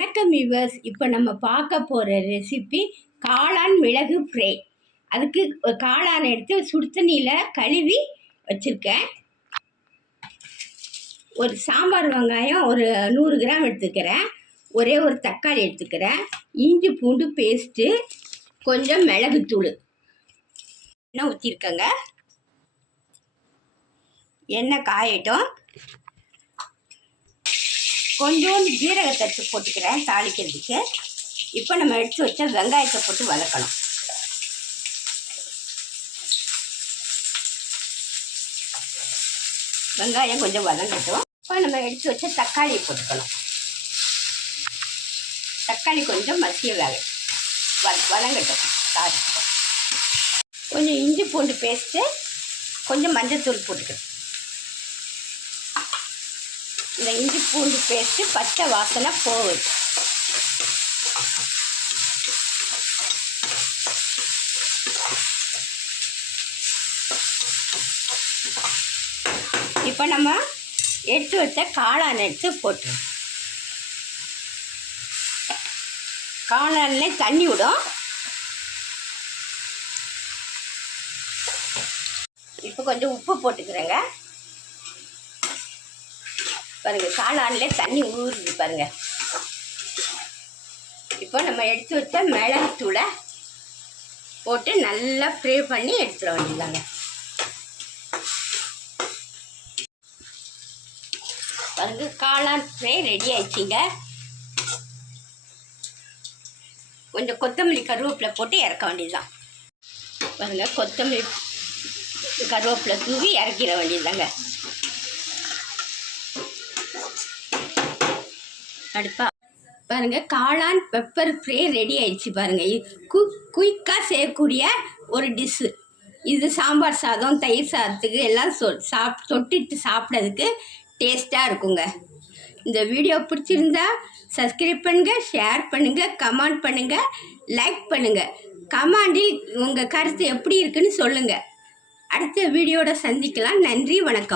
வணக்கம் விவர்ஸ் இப்போ நம்ம பார்க்க போகிற ரெசிபி காளான் மிளகு ஃப்ரை அதுக்கு காளான் எடுத்து சுடு தண்ணியில் கழுவி வச்சுருக்கேன். ஒரு சாம்பார் வெங்காயம் ஒரு நூறு கிராம் எடுத்துக்கிறேன். ஒரே ஒரு தக்காளி எடுத்துக்கிறேன். இஞ்சி பூண்டு பேஸ்ட்டு கொஞ்சம் மிளகுத்தூள் எண்ணெய் ஊற்றிருக்கேங்க எண்ணெய் காயட்டும். கொஞ்சோண்டு ஜீரகத்தை எடுத்து போட்டுக்கிறேன் தாளிக்கிறதுக்கு. இப்போ நம்ம எடுத்து வச்ச வெங்காயத்தை போட்டு வதக்கணும். வெங்காயம் கொஞ்சம் வதங்கட்டும். இப்போ நம்ம எடுத்து வச்ச தக்காளியை போட்டுக்கணும். தக்காளி கொஞ்சம் மசிய வேக வ வதங்கட்டும். சாரி கொஞ்சம் இஞ்சி பூண்டு பேஸ்ட்டு கொஞ்சம் மஞ்சத்தூள் போட்டுக்கணும். இந்த இஞ்சி பூண்டு பேஸ்ட்டு பச்சை வாசனை போகுது இப்போ நம்ம எடுத்து வச்ச காளான் எடுத்து போட்டுருவோம் காளான்ல தண்ணி விடும். இப்போ கொஞ்சம் உப்பு போட்டுக்கிறேங்க. பாருங்க காளான்ல தண்ணி ஊறுது பாருங்க. இப்போ நம்ம எடுத்து வச்ச மிளகுத்தூளை போட்டு நல்லா ஃப்ரை பண்ணி எடுத்துட வேண்டியதாங்க பாருங்க காளான் ஃப்ரை ரெடி ஆயிடுச்சிங்க. கொஞ்சம் கொத்தமல்லி கருவேப்பிலை போட்டு இறக்க வேண்டியதுதான். பாருங்க கொத்தமல்லி கருவேப்பிலை தூவி இறக்கிற வேண்டியதுதாங்க. அடுப்பா பாருங்க காளான் பெப்பர் ஃப்ரே ரெடி ஆயிடுச்சு பாருங்க. இது கு குயிக்காக செய்யக்கூடிய ஒரு டிஷ்ஷு இது சாம்பார் சாதம் தயிர் சாதத்துக்கு எல்லாம் சொ சாப் தொட்டிட்டு சாப்பிட்றதுக்கு டேஸ்ட்டாக இருக்குங்க. இந்த வீடியோ பிடிச்சிருந்தா சப்ஸ்கிரைப் பண்ணுங்கள் ஷேர் பண்ணுங்கள் கமெண்ட் பண்ணுங்கள் லைக் பண்ணுங்கள் கமெண்டில் உங்கள் கருத்து எப்படி இருக்குன்னு சொல்லுங்கள் அடுத்த வீடியோட சந்திக்கலாம். நன்றி வணக்கம்.